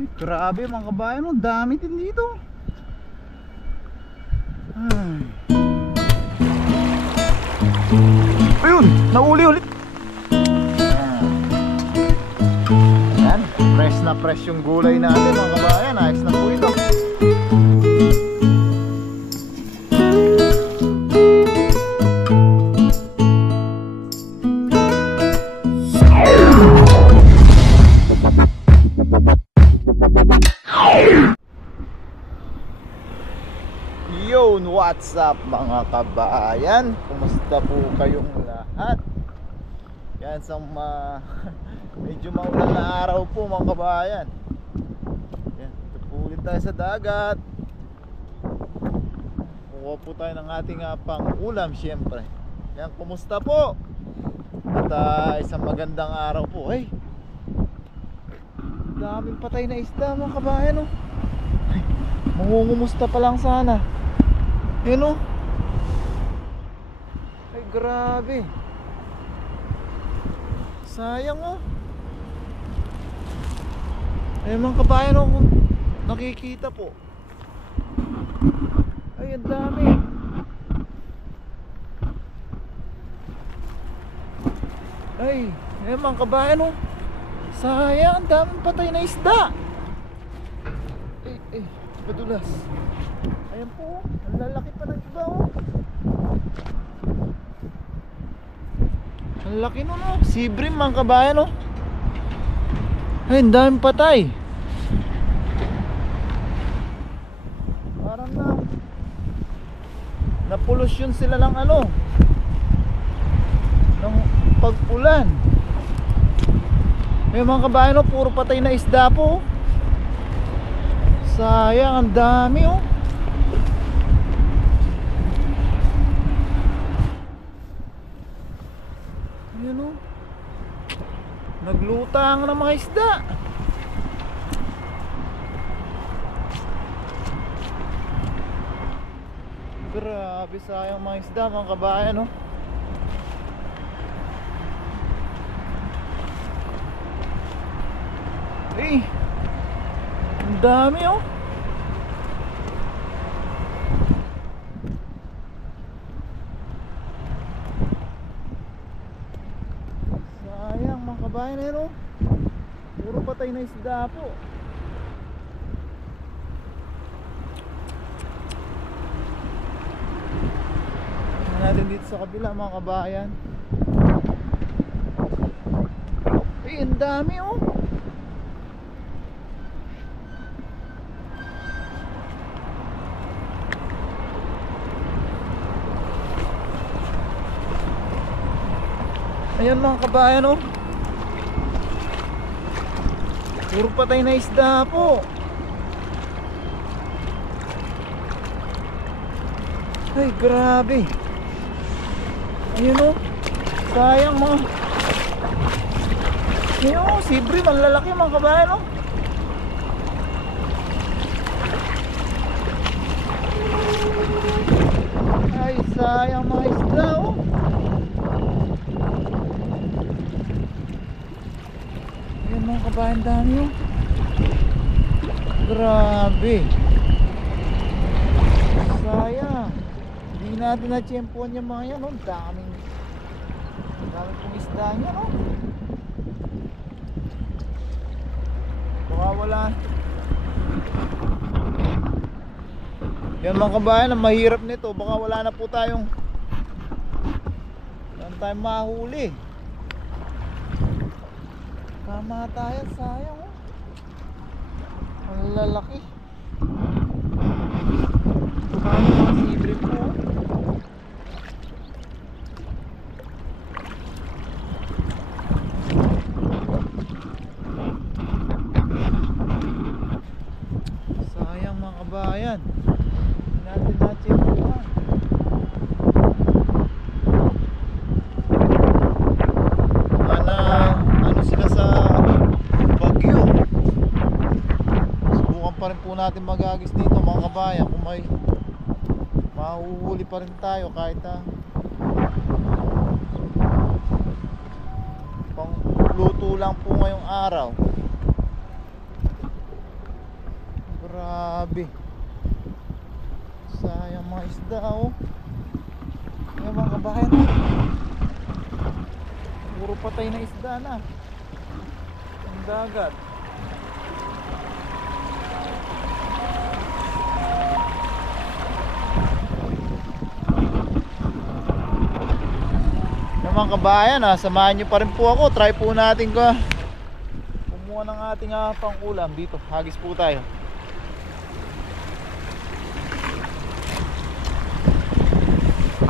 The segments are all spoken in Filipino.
Grabe mga kabayan, ang dami din dito. Ayun, nauli ulit. Ayan, fresh yung gulay natin mga kabayan. Ayos na po ito. Yun, what's up mga kabayan? Kumusta po kayong lahat? Yan, sa medyo maulan na araw po mga kabayan. Yan, ito po ulit tayo sa dagat. Kuha po tayo ng ating pang ulam syempre. Yan, kumusta po? At isang magandang araw po. Hey, daming patay na isda mga kabayan, oh. Mangungumusta pa lang sana. Yun, oh. Ay grabe. Sayang, oh. Ay mga kabayan, oh, nakikita po. Ay ang dami. Ay mga kabayan, oh. Sayang, ang daming patay na isda. Ay padulas. Ayan po, ang lalaki pa ng iba, oh. Ang laki nun, oh. Sibrim mga kabayan, oh. Ay, ang daming patay. Parang napolusyon sila ng ng pagpulan. Ay mga kabayan, oh, puro patay na isda po, oh. Sayang, ang dami, oh. Ayan, oh. Naglutang ng mga isda. Grabe, sayang mga isda mga kabayan, oh. Eh, ang dami, oh. Sayang mga kabayan, oh. Puro patay na isda po. Tingnan natin dito sa kabila mga kabayan. Eh, ang dami, oh. Ayan mga kabayan, oh. Puro patay na isda po. Ay grabe. Ayun, oh. Sayang mga. Ayun, oh, sibrim, ang lalaki mga kabayan, oh. Ay sayang mga isda, oh. Ayan mga kabayan, dami, oh. Grabe. Sayang. Hindi natin na-tiyempuan yung mga yan, oh. Daming pong isda niya, oh. Baka wala. Yan mga kabayan, ang mahirap nito, baka wala na po tayong mahuli. Kamatayan, sayang, oh. Ang lalaki. Paano mga sibrim po, oh. Sayang mga kabayan. Hindi natin na-check po, ah. Sila sa Bagyo. Subukan pa rin po natin magagis dito mga kabayan kung may mahuhuli pa rin tayo kahit pang luto lang po ngayong araw. Grabe. Sayang mga isda oh. Ayan mga kabayan, puro patay na isda na ang dagat. Ayan mga kabayan, samahan nyo pa rin po ako. Try po natin kumuha ng ating pang-ulam dito. Hagis po tayo.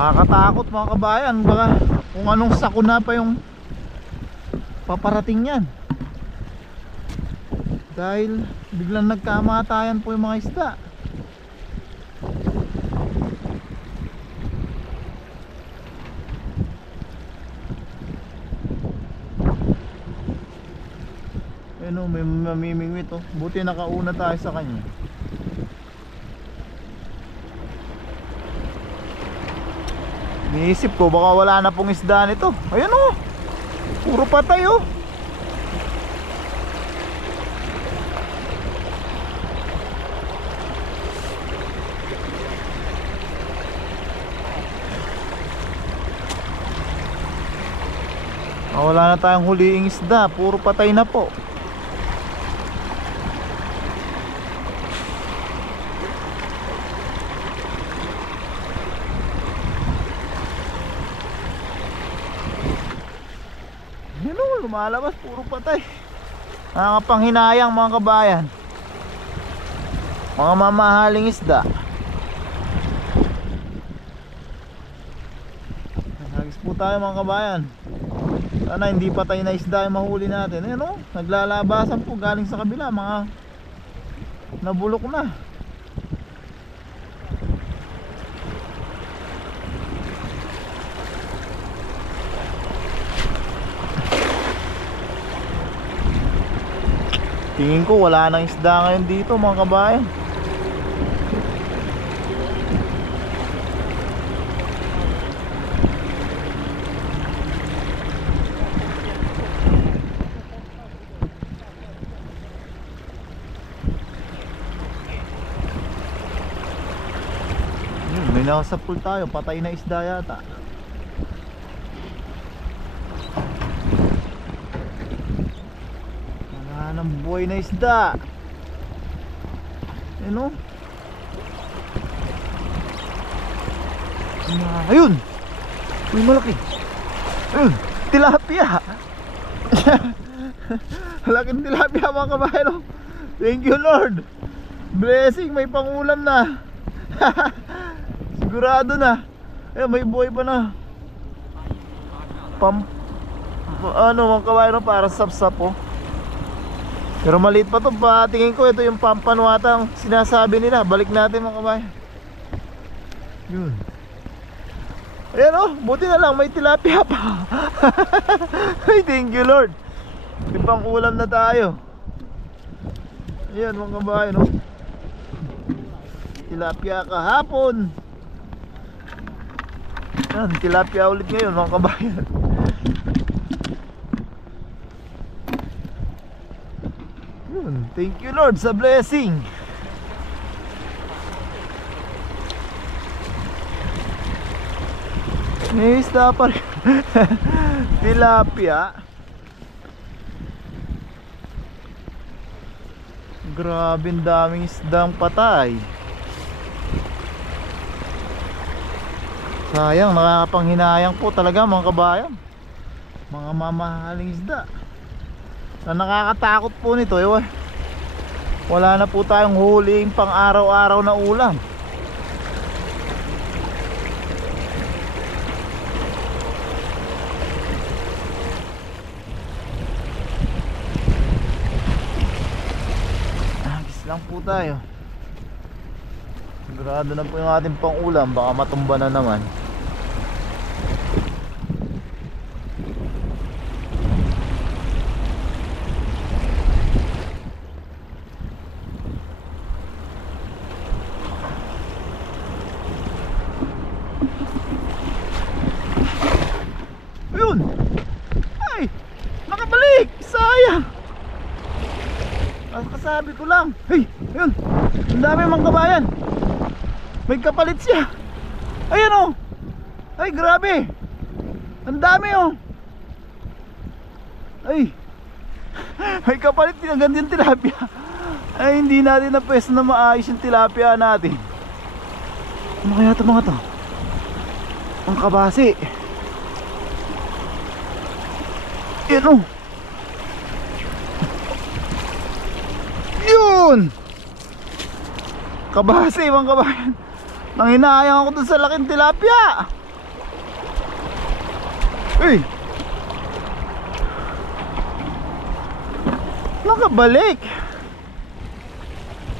Nakakatakot mga kabayan, baka kung anong sakuna pa yung paparating yan, dahil biglang nagkamatayan po yung mga isda. Ayun o, may mamimingwit o. Buti nakauna tayo sa kanya. Niisip ko baka wala na pong isda nito. Ayan o, puro patay o. Wala na tayong huliing isda, puro patay na po. Lumalabas, puro patay. Nakakapanghinayang mga kabayan, mga mamahaling isda. Nagis po tayo mga kabayan. Sana hindi patay na isda yung mahuli natin. Ayan o, naglalabasan po galing sa kabila. Mga nabulok na. Tingin ko wala nang isda ngayon dito mga kabayan. May nakasapul tayo, patay na isda yata. Ng buhay na isda. Ayun o. Ayun. Uy, malaki. Ayun, tilapia. Malaking tilapia mga kabayan o. Thank you Lord. Blessing, may pangulam na. Sigurado na. Ayun, may buhay pa na. Ano mga kabayan o, parang sapsap o. Pero maliit pa to, tingin ko ito yung pampanwatang sinasabi nila. Balik natin mga kabayan. Yun. Ayan o, buti na lang may tilapia pa. Ay, thank you Lord. May pang ulam na tayo. Ayan mga kabayan o. Tilapia kahapon. Ayan, tilapia ulit ngayon mga kabayan. Thank you Lord sa blessing. May isda pa rin. Tilapia. Grabe, daming isdang patay. Sayang, nakakapanghinayang po talaga mga kabayan. Mga mamahaling isda. Ang nakakatakot po nito wala na po tayong huling pang araw-araw na ulam. Agis lang po tayo. Sigurado na po yung ating pang ulam, baka matumba na naman. Kasabi ko lang. Hey, ayun. Ang dami mga kabayan. May kapalit siya. Ayan oh. Ay, grabe. Ang dami oh. Ay. May kapalit din ang gandang tilapia. Ay, hindi natin na pwesto na maayos yung tilapia natin. Ano kaya ito mga to? Ang kabasi. Yan oh. Yun. Kabasi mga kabayan. Nanghinayang ako dun sa laking tilapia. Uy. Nakabalik.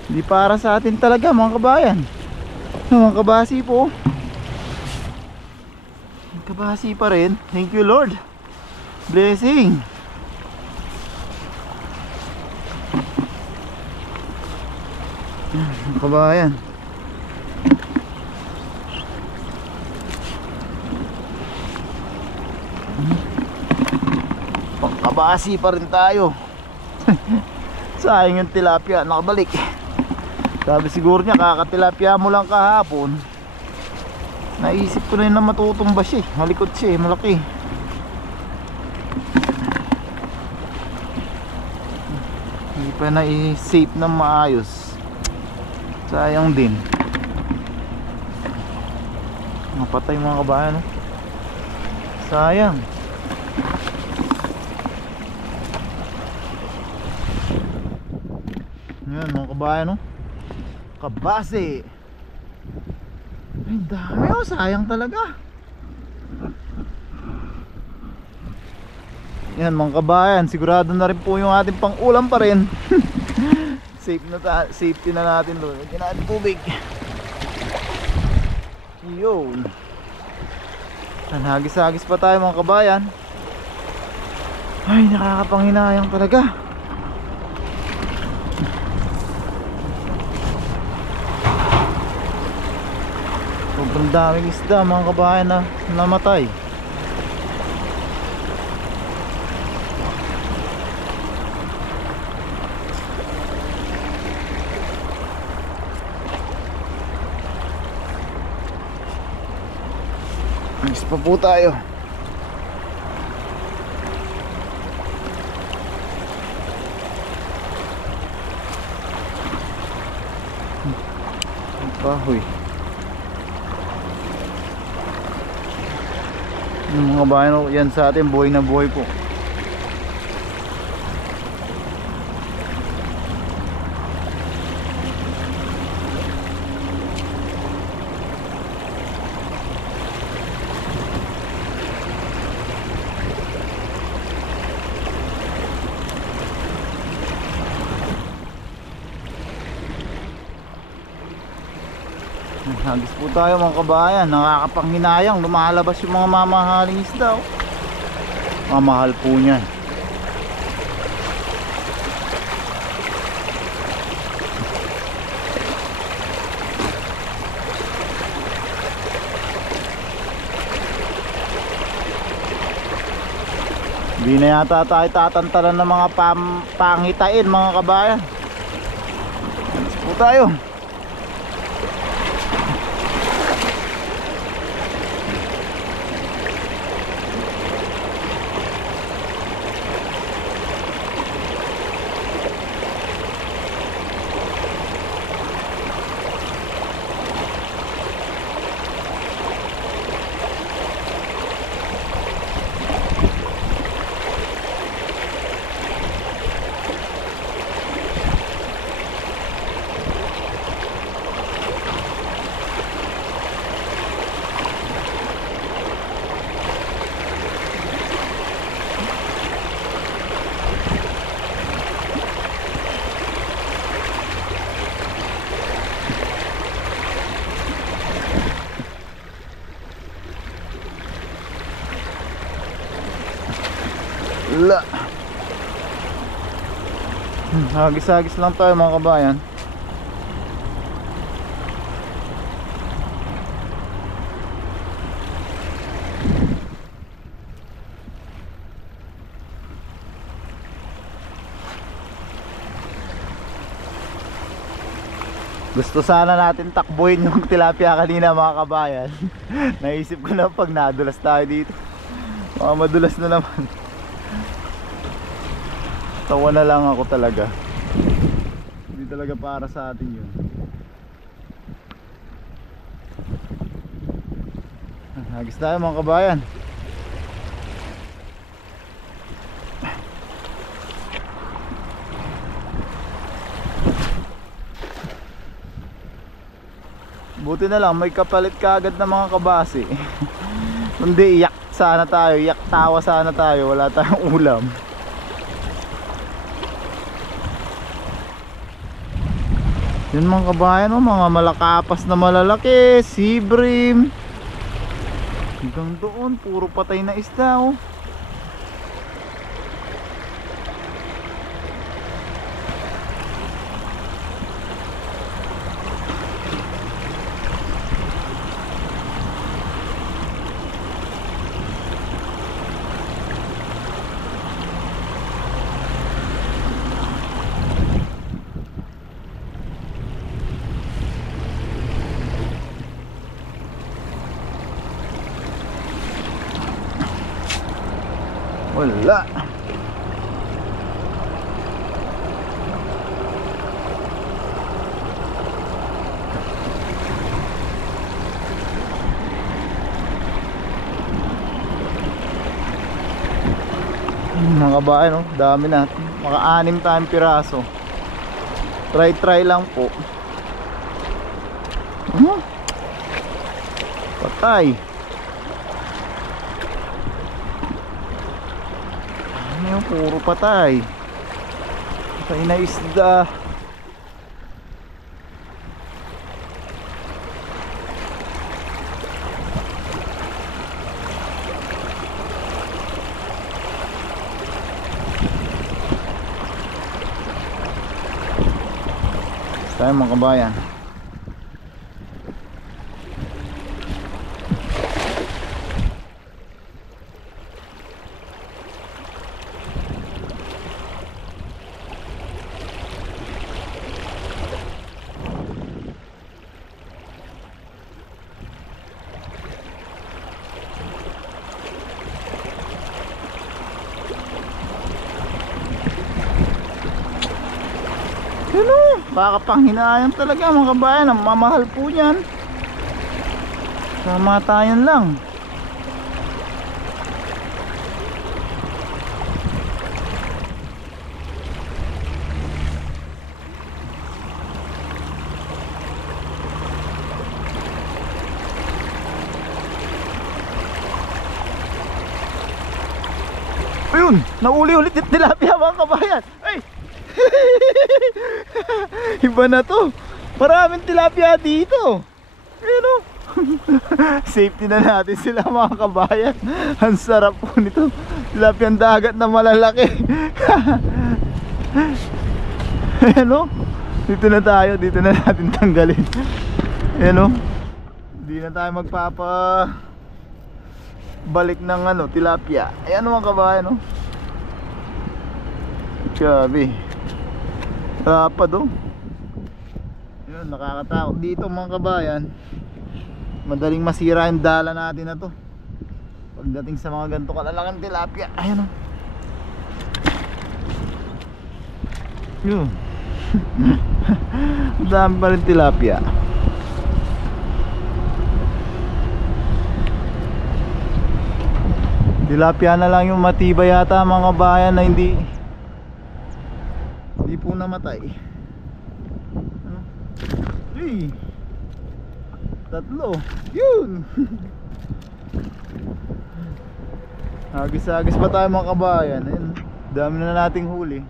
Hindi para sa atin talaga mga kabayan. Mga kabasi po. Mga kabasi pa rin. Thank you Lord. Blessing. Mga kabayan. Pangkabasi pa rin tayo. Sayang yung tilapia, nakabalik. Sabi siguro niya kakatilapia mo lang kahapon. Naisip ko na yun na matutumba siya. Malikot siya, malaki. Hindi pa na-save na maayos. Sayang din. Mapatay mga kabayan oh. Sayang. Yan mga kabayan oh. Kabase. Ay dami oh. Sayang talaga. Yan mga kabayan. Sigurado na rin po yung ating pang ulam pa rin. Safety na natin doon. Lagyan natin tubig. Yun. Hagis-hagis pa tayo mga kabayan. Ay nakakapanghinayang talaga. Sobrang daming isda mga kabayan na namatay. Next pa po tayo. Kahoy. Yung mga bayan yan sa atin buhay na buhay po. Hagis po tayo mga kabayan. Nakakapanghinayang. Lumalabas yung mga mamahaling isda oh. Mamahal po niyan. Hindi na yata tayo tatantalan ng mga pangitain mga kabayan. Hagis po tayo. Wala. Hagis-hagis lang tayo mga kabayan. Gusto sana natin takbuhin yung tilapia kanina mga kabayan. Naisip ko na pag nadulas tayo dito, madulas na naman. Tawa na lang ako talaga. Hindi talaga para sa atin yun. Hagis tayo mga kabayan. Buti na lang may kapalit kaagad na mga kabasi. Kundi iyak sana tayo, iyak tawa sana tayo, wala tayong ulam. Yun mga kabayan, oh, mga malakapas na malalaki, sea bream. Hanggang doon, puro patay na isda, oh. Wala. Mga kabayan, oh, dami na. Maka-6 tayong piraso. Try lang po. Patay. Ano yung puro patay? Patay na isda. Tayo mga kabayan. Baka panghinayang talaga mga kabayan. Ang mamahal po yan. Kamatayan lang. Ayun, nauli ulit yung tilapia mga kabayan. Ay! Iba na to. Maraming tilapia dito. Ayun o. Safety na natin sila mga kabayan. Ang sarap po nito. Tilapiang dagat na malalaki. Ayun o. Dito na tayo. Dito na natin tanggalin. Ayun o. Hindi na tayo balik ng tilapia. Ayan mga kabayan o. Grabe. Rapad oh. Yun, nakakatakot dito mga kabayan. Madaling masira yung dala natin na to pagdating sa mga ganito kalalaking tilapia. Ayan oh. Yun. Dami pa rin tilapia. Tilapia na lang yung matibay yata mga kabayan na hindi po namatay. Hey, tatlo. Yun. Hagis-hagis pa tayo mga kabayan. Ayun, dami na nating huli.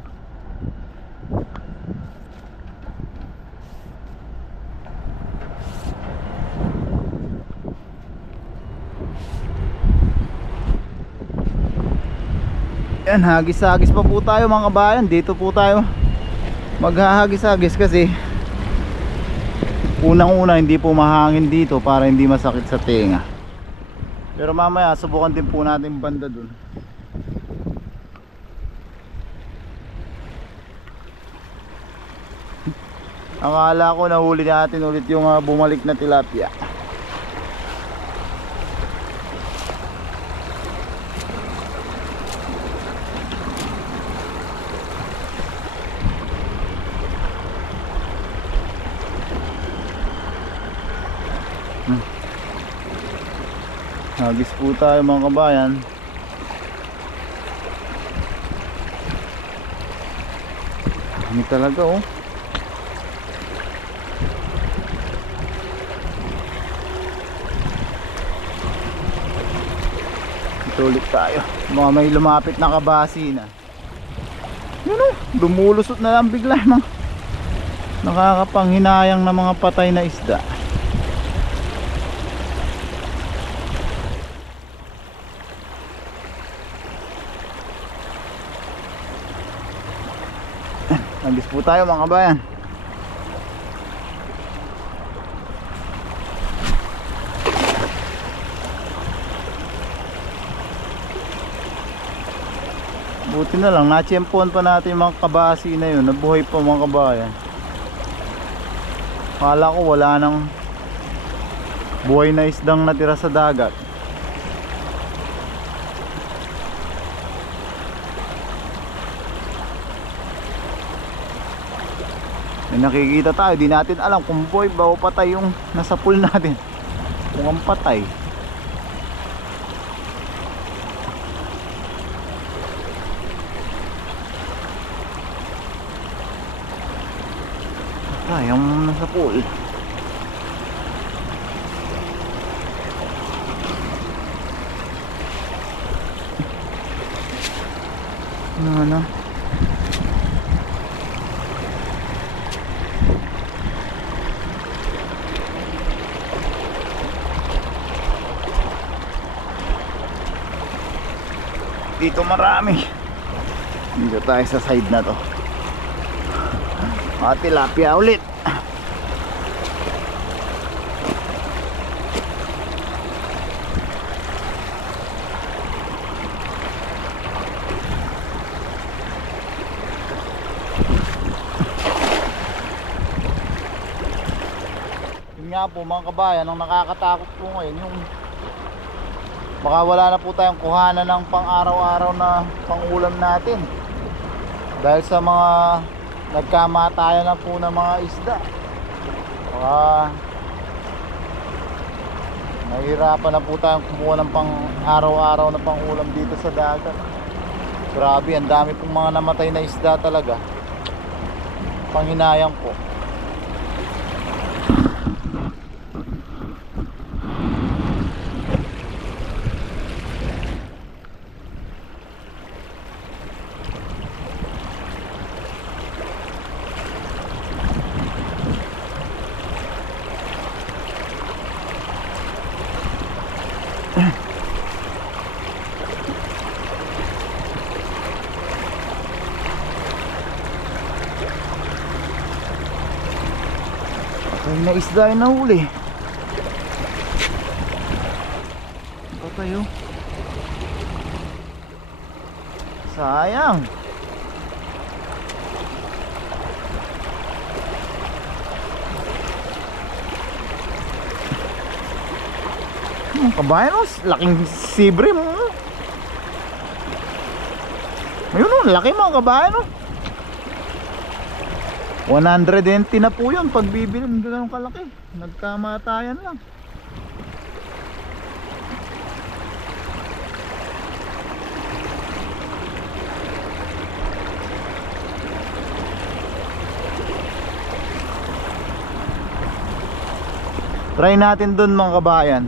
Yan, hagis-hagis pa po tayo mga kabayan. Dito po tayo maghahagis-hagis kasi unang-una hindi po mahangin dito para hindi masakit sa tenga. Pero mamaya subukan din po natin banda dun. Akala ko nahuli natin ulit yung bumalik na tilapia. Hagis po tayo mga kabayan. Dami talaga oh. Ito ulit tayo. Mga may lumapit na kabasi na. Yun oh, lumulusot na lang bigla mga nakakapanghinayang na mga patay na isda. Nagis po tayo mga kabayan. Buti na lang natsyempohan pa natin yung mga kabasi na yun. Nabuhay pa mga kabayan. Akala ko wala nang buhay na isdang natira sa dagat. May nakikita tayo, di natin alam kung buhay ba o patay yung nasa pool natin. Mukhang patay. Patay yung nasa pool. Ano? Dito marami. Dito tayo sa side na to. Tilapia ulit. Yun nga po mga kabayan, ang nakakatakot po ngayon yung baka wala na po tayong kuhanan ng pang araw-araw na pangulam natin dahil sa mga nagkamatayan na po ng mga isda. Baka nahihirapan na po tayong kumuha ng pang araw-araw na pangulam dito sa dagat. Grabe, ang dami pong mga namatay na isda talaga. Panghinayang po. Patay na isda yung nahuli. Patay oh. Sayang. Kabayan oh, laking sibre mo. Ayun oh, laki mga kabayan oh. 120 na po yun pag bibili ng ganun kalaki. Nagkamatayan lang. Try natin dun mga kabayan.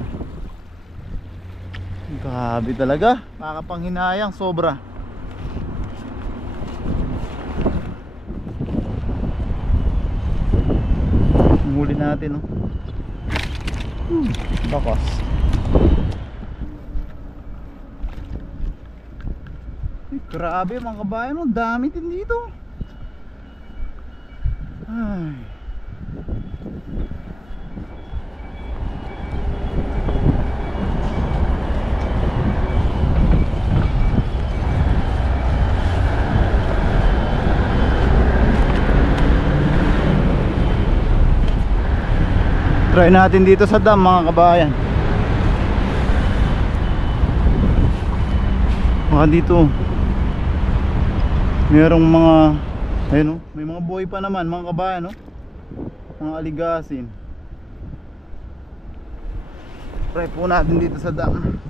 Grabe talaga, nakakapanghinayang sobra. Huli natin oh. Bakas. Grabe mga kabayan oh, dami din dito. Ay. Try natin dito sa dam mga kabayan. Baka dito merong mga, ayun, may mga buhay pa naman mga kabayan, no? Mga aligasin. Try po natin dito sa dam.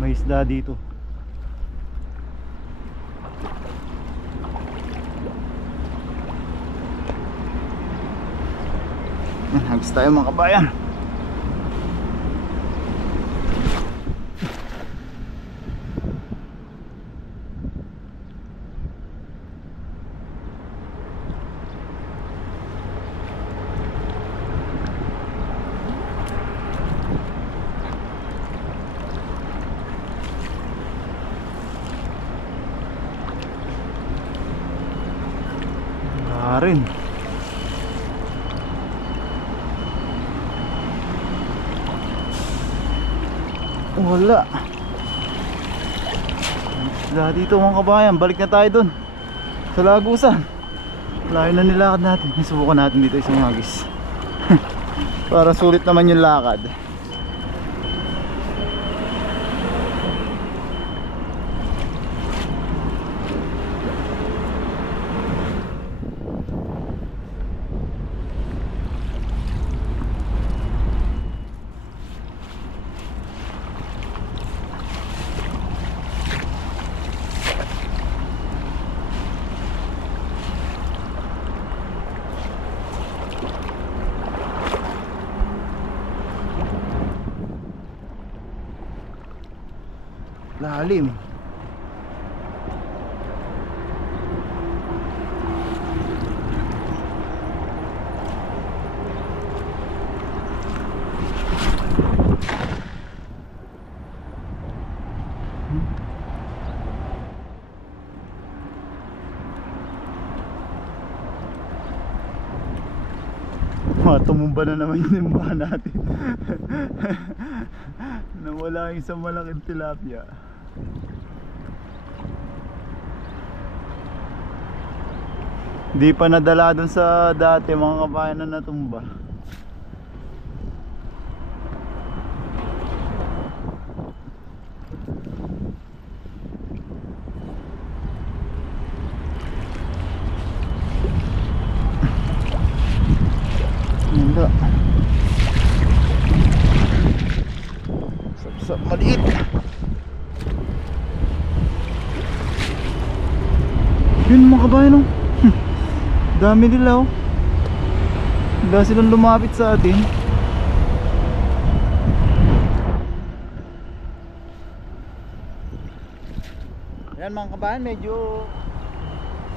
May isda dito. Hagis tayo mga kabayan. Rin. Wala. Isda dito mga kabayan. Balik na tayo dun sa Lagusan. Layo na nilakad natin. Subukan natin dito isang hagis. Para sulit naman yung lakad. Lalim. Tumumba na naman yung imbahan natin. Nawala yung isang malaking tilapia. Di pa nadala dun sa dati mga kabayan na natumba. Hindi. Sap-sap maliit. Yun mga kabayan, oh. Dami nila, oh. Dahil silang lumapit sa atin. Yan mga kabayan, medyo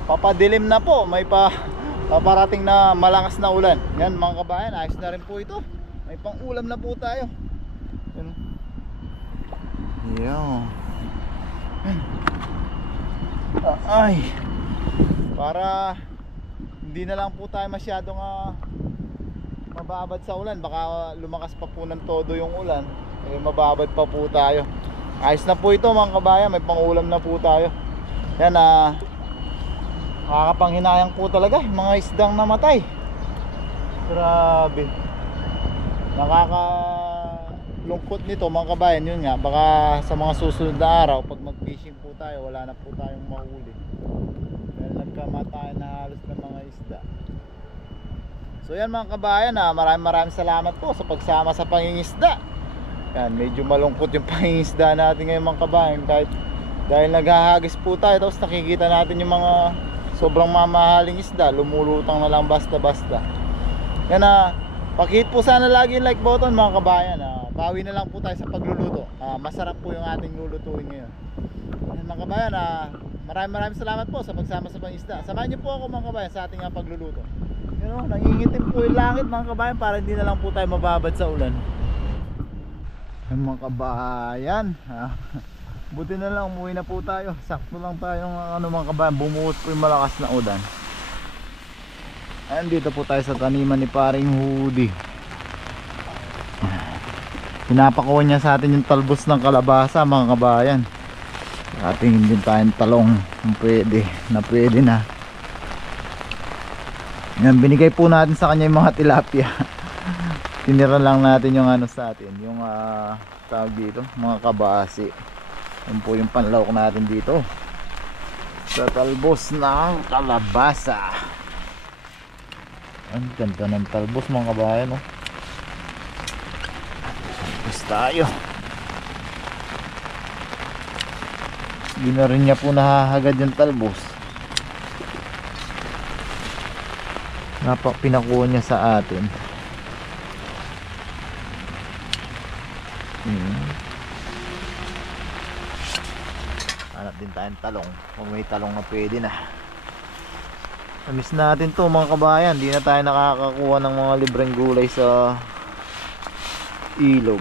papadilim na po. May paparating na malakas na ulan. Yan mga kabayan, ayos na rin po ito. May pang ulam na po tayo. Yan. Yan. Ay, para hindi na lang po tayo masyadong mababad sa ulan. Baka lumakas pa po ng todo yung ulan, mababad pa po tayo. Ayos na po ito mga kabayan, may pangulam na po tayo. Yan, nakakapanghinayang po talaga yung mga isdang namatay. Grabe, nakakalungkot nito mga kabayan. Yun nga, baka sa mga susunod na araw pag mag fishing po tayo, wala na po tayong mahuli dahil nagkamatayan na halos ng mga isda. So yan mga kabayan, maraming salamat po sa pagsama sa pangingisda. Yan, medyo malungkot yung pangingisda natin ngayon mga kabayan, kahit dahil naghahagis po tayo, tapos nakikita natin yung mga sobrang mamahaling isda lumulutang na lang basta-basta. Yan, pakihit po sana lagi yung like button mga kabayan. bawi na lang po tayo sa pagluluto. Masarap po yung ating lulutuin ngayon. Yan, mga kabayan, maraming salamat po sa pagsama sa pangisda. Samahan niyo po ako mga kabayan sa ating pagluluto. Yun, nangingitim po yung langit mga kabayan para hindi na lang po tayo mababad sa ulan. Yan, mga kabayan, buti na lang umuwi na po tayo. Sakto lang tayong mga kabayan, bumuhos po yung malakas na ulan. Andito po tayo sa taniman ni paring Hudi. Pinapakuha niya sa atin yung talbos ng kalabasa mga kabayan. Ating din tayong talong pwede na. Yan, binigay po natin sa kanya yung mga tilapia. Tinira lang natin yung ano sa atin, yung tawag dito, mga kabasi. Yan po yung panlawak natin dito sa talbos ng kalabasa. Ang ganda ng talbos mga kabayan, oh. Talbos tayo. Hindi na rin niya po nahahagad yung talbos. Pinakuha niya sa atin. Hanap din tayong talong. Kung may talong na pwede na. Namiss natin to mga kabayan. Di na tayo nakakakuha ng mga libreng gulay sa ilog.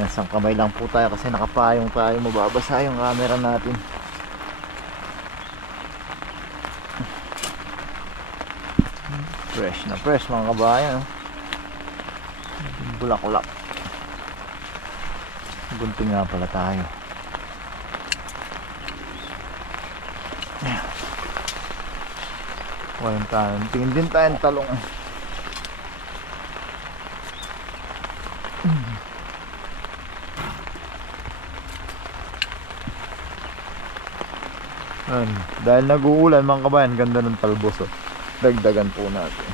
Yan, isang kamay lang po tayo kasi nakapayong tayo. Mababasa yung camera natin. Fresh na fresh mga kabayan, oh. Bulaklak. Gunting nga pala tayo. Walang tayo. Tingin din tayong talong. Dahil nag-uulan mga kabayan, ganda ng talbos, oh. Dagdagan po natin.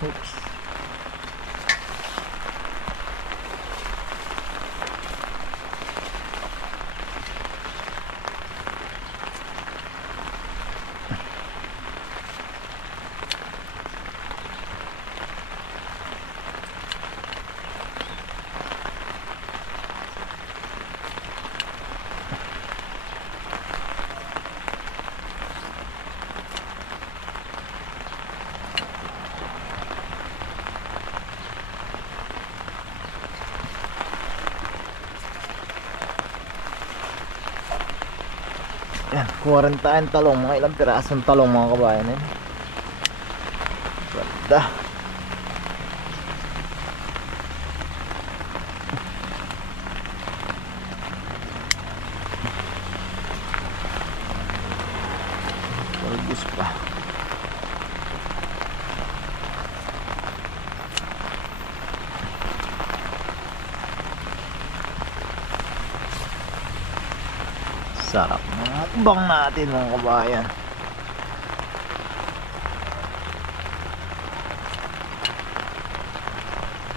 Oops. Yan, 40 talong, mga ilang pirasong talong mga kabayan, eh. Ganda. Talbos pa. Sarap mga bang natin mga kabayan.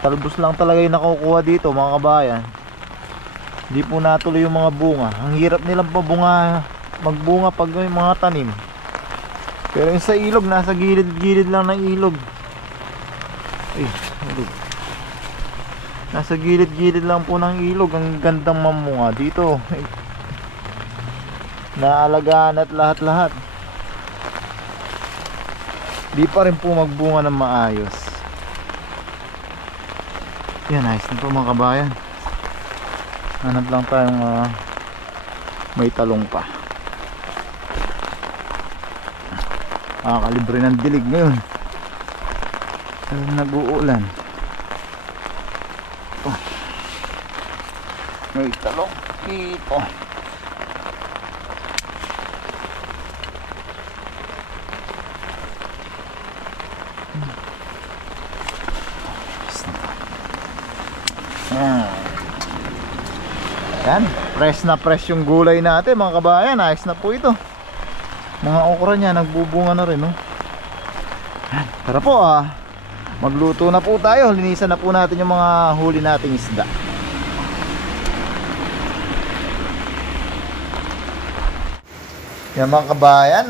Talbos lang talaga yung nakukuha dito mga kabayan. Hindi po natuloy yung mga bunga. Ang hirap nilang magbunga pag may mga tanim. Pero yung sa ilog, nasa gilid-gilid lang ng ilog. Ay, ilog. Nasa gilid-gilid lang po ng ilog. Ang gandang mamunga dito. Naalagaan at lahat-lahat. Di pa rin po magbunga ng maayos. Yan, ayos na po mga kabayan. Hanap lang tayong may talong pa. Kalibre ng dilig ngayon. Nag-uulan. Oh. May talong dito. Yan, fresh na fresh yung gulay natin mga kabayan. Ayos na po ito. Mga okra niya nagbubunga na rin, oh. Yan, tara po, magluto na po tayo. Linisan na po natin yung mga huli nating isda. Yan mga kabayan,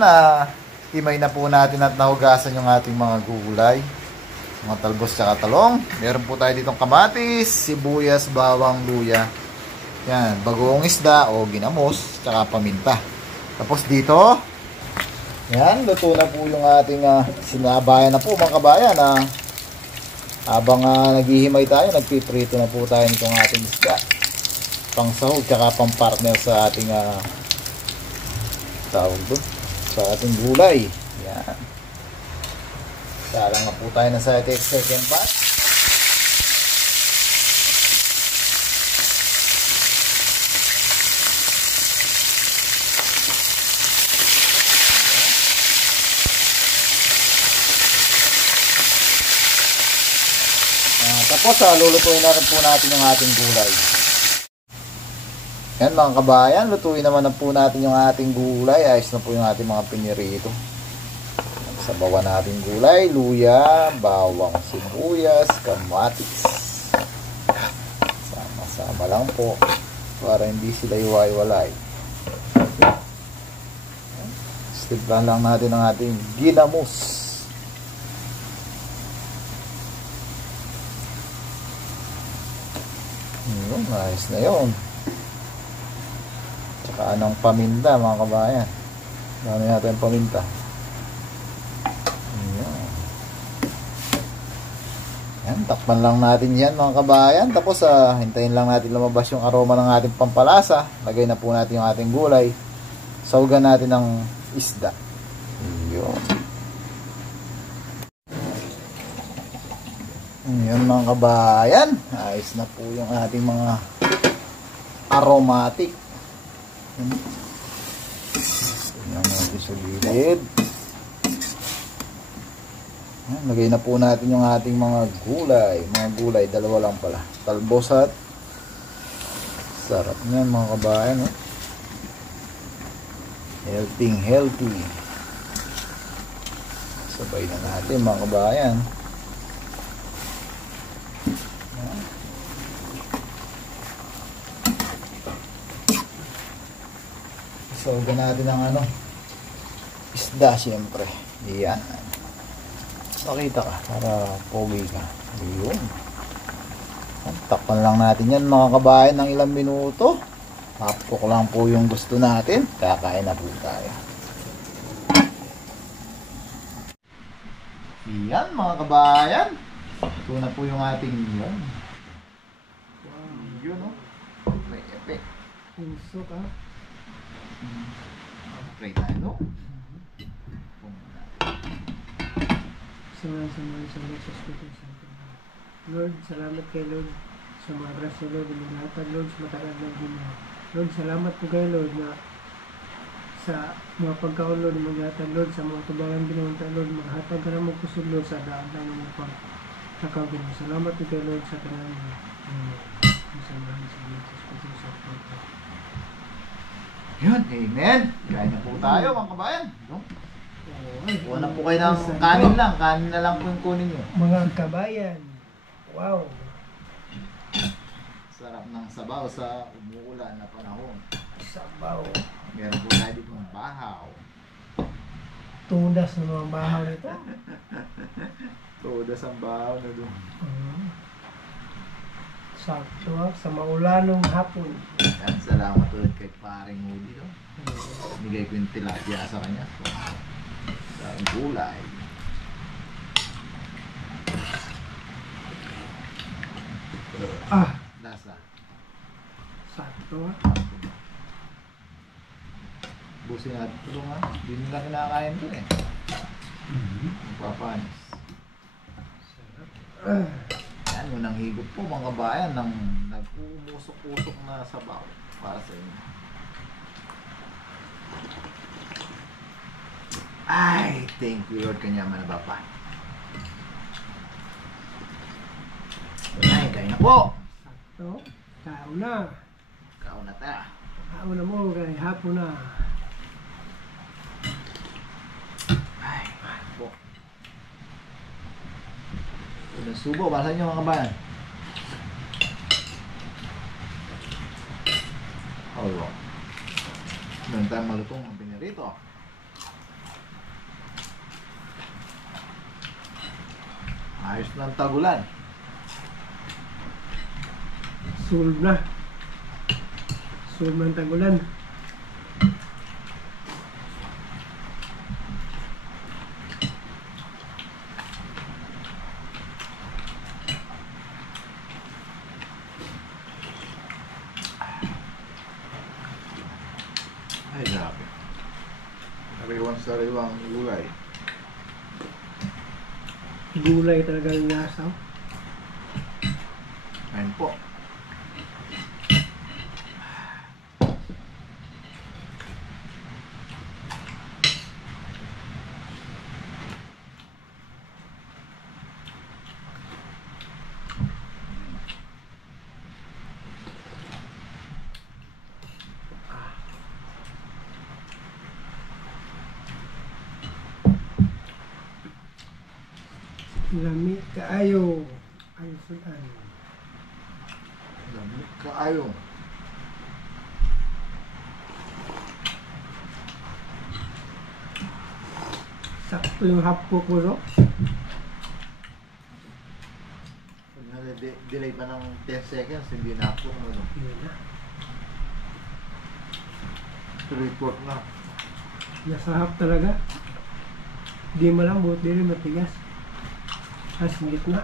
himay na po natin at nahugasan yung ating mga gulay. Mga talbos tsaka talong. Meron po tayo ditong kamatis, sibuyas, bawang, luya. Yan, bagoong isda o ginamos, tsaka paminta. Tapos dito, yan, luto na po yung ating sinabayan na po mga kabayan. Habang naghihimay tayo, nagpiprito na po tayo nitong ating isda. Pang sahog, tsaka pang partner sa ating tawag doon, sa ating gulay. Yan. Salang na po tayo na sa second batch. Tapos lulutuin na rin po natin yung ating gulay. Yan mga kabayan, lutuin naman na po natin yung ating gulay. Ayos na po yung ating mga pinirito. Sabawan natin gulay, luya, bawang, sibuyas, kamatis. Sama-sama lang po para hindi sila iwaiwalay. Stiplan lang natin ang ating ginamos. Yun, ayos na yun. Tsaka anong paminta mga kabayan. Dami natin paminta. Yan, takpan lang natin yan mga kabayan. Tapos hintayin lang natin lumabas yung aroma ng ating pampalasa. Lagay na po natin yung ating gulay. Saugan natin ng isda. Yun. Yan mga kabayan. Ayos na po yung ating mga aromatic. Yan natin sa gilid. Lagay na po natin yung ating mga gulay. Mga gulay, dalawa lang pala. Talbos at sarap niyan mga kabayan. Healthy. Sabay na natin mga kabayan. Saugan natin ang isda siyempre. Yan. Pakita ka para pogi ka. Ayun. Takpan lang natin yan mga kabayan ng ilang minuto. Tapok lang po yung gusto natin. Kakain na po tayo. Yan mga kabayan. Ito na po yung ating yun. Yun may effect. Puso ka. Try tayo no? Lord, salamat kay Lord sa mga grasya Lord, inihatag Lord sa matagal ng ginawa. Lord, salamat po kay Lord na sa mga pagkaon Lord, maghatag Lord sa mga tubangan ginawanta Lord, maghatag ka na magkusog Lord sa daan na ng pagkakaw ginawa. Salamat po kay Lord sa kanyang masamahan sa Jesus Christ sa pagkakaw. Yun, amen. Kain na po tayo mga kabayan. Kuha na po kayo ng kanin lang. Kanin na lang po yung kunin nyo. Mga kabayan. Wow. Sarap ng sabaw sa umuulan na panahon. Sabaw. Meron po tayo dito ng bahaw. Tudas ng mga bahaw nito. Tudas ang bahaw na doon. Sakto sa maulanong hapon. Yan, salamat ulit kay paring Udi. Bigay ko yung tilapia sa kanya. Sa gulay. Lasa. Sakto Busin natin ito Hindi nila kinakain ito Papanis. Yan, unang higop po mga kabayan ng nag-umusok-usok na sabaw para sa inyo. Ay, thank you Lord kanyaman na bapa. Ay, kain na po. Sakto. Kao na. Kao na ta. Kao na mo kay hapon na. Ay, po. Unang subo, para sa inyo mga kabayan. Oh, Meron tayong malutong ang pinirito. Ayos ng tagulan. Solve na. Solve ng tagulan. Ay, grabe. Sariwang gulay. Gulay talaga yung lasaw. Ayun po. Lami kaayo. Ay sudan. Lamig kaayo. Sakto yung hapko ko, no? Pag na-delay pa ng 10 seconds, hindi na ako. Ano? Yun na. Report na. Nasa hap talaga. Di malambot, di rin matigas. As gitna.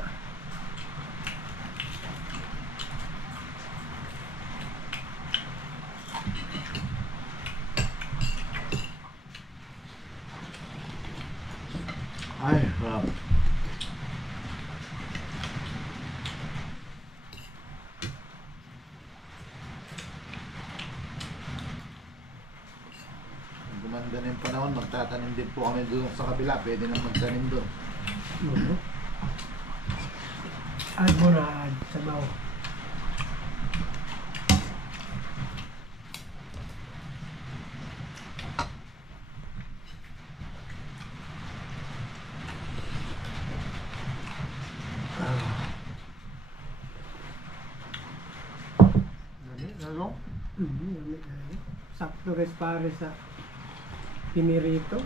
Ay, harap. Gumanda na yung panahon, magtatanim din po kami doon sa kabila. Pwede na magtanim doon. Oo. Add mo na, add. Sabaw. Ano? Lamig na. Sakto res pare sa pinirito.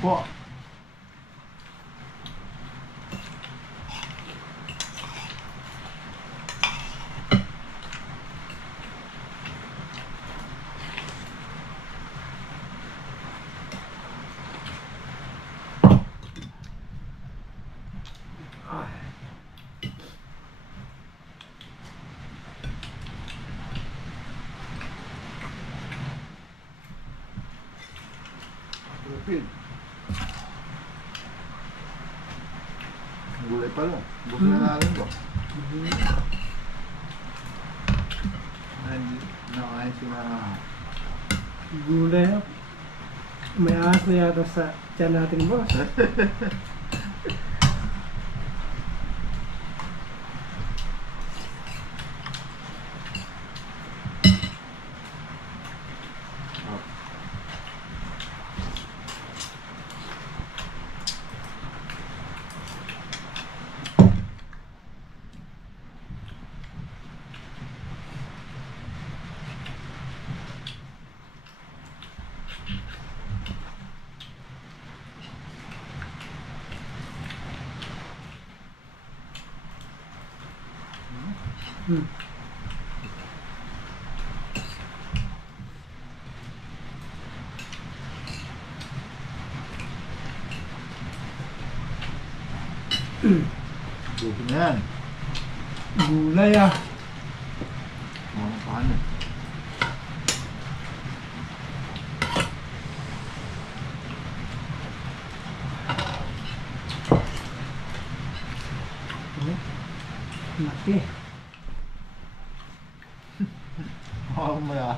Po. Repeat. Gulay pa lang. Bukas na natin ko. Nakain si na. Gulay. May ahas na yata sa tiyan natin, boss. Hmm. Bukin na yan. Gulay ah. Mga paano. Laki. Oh, maya.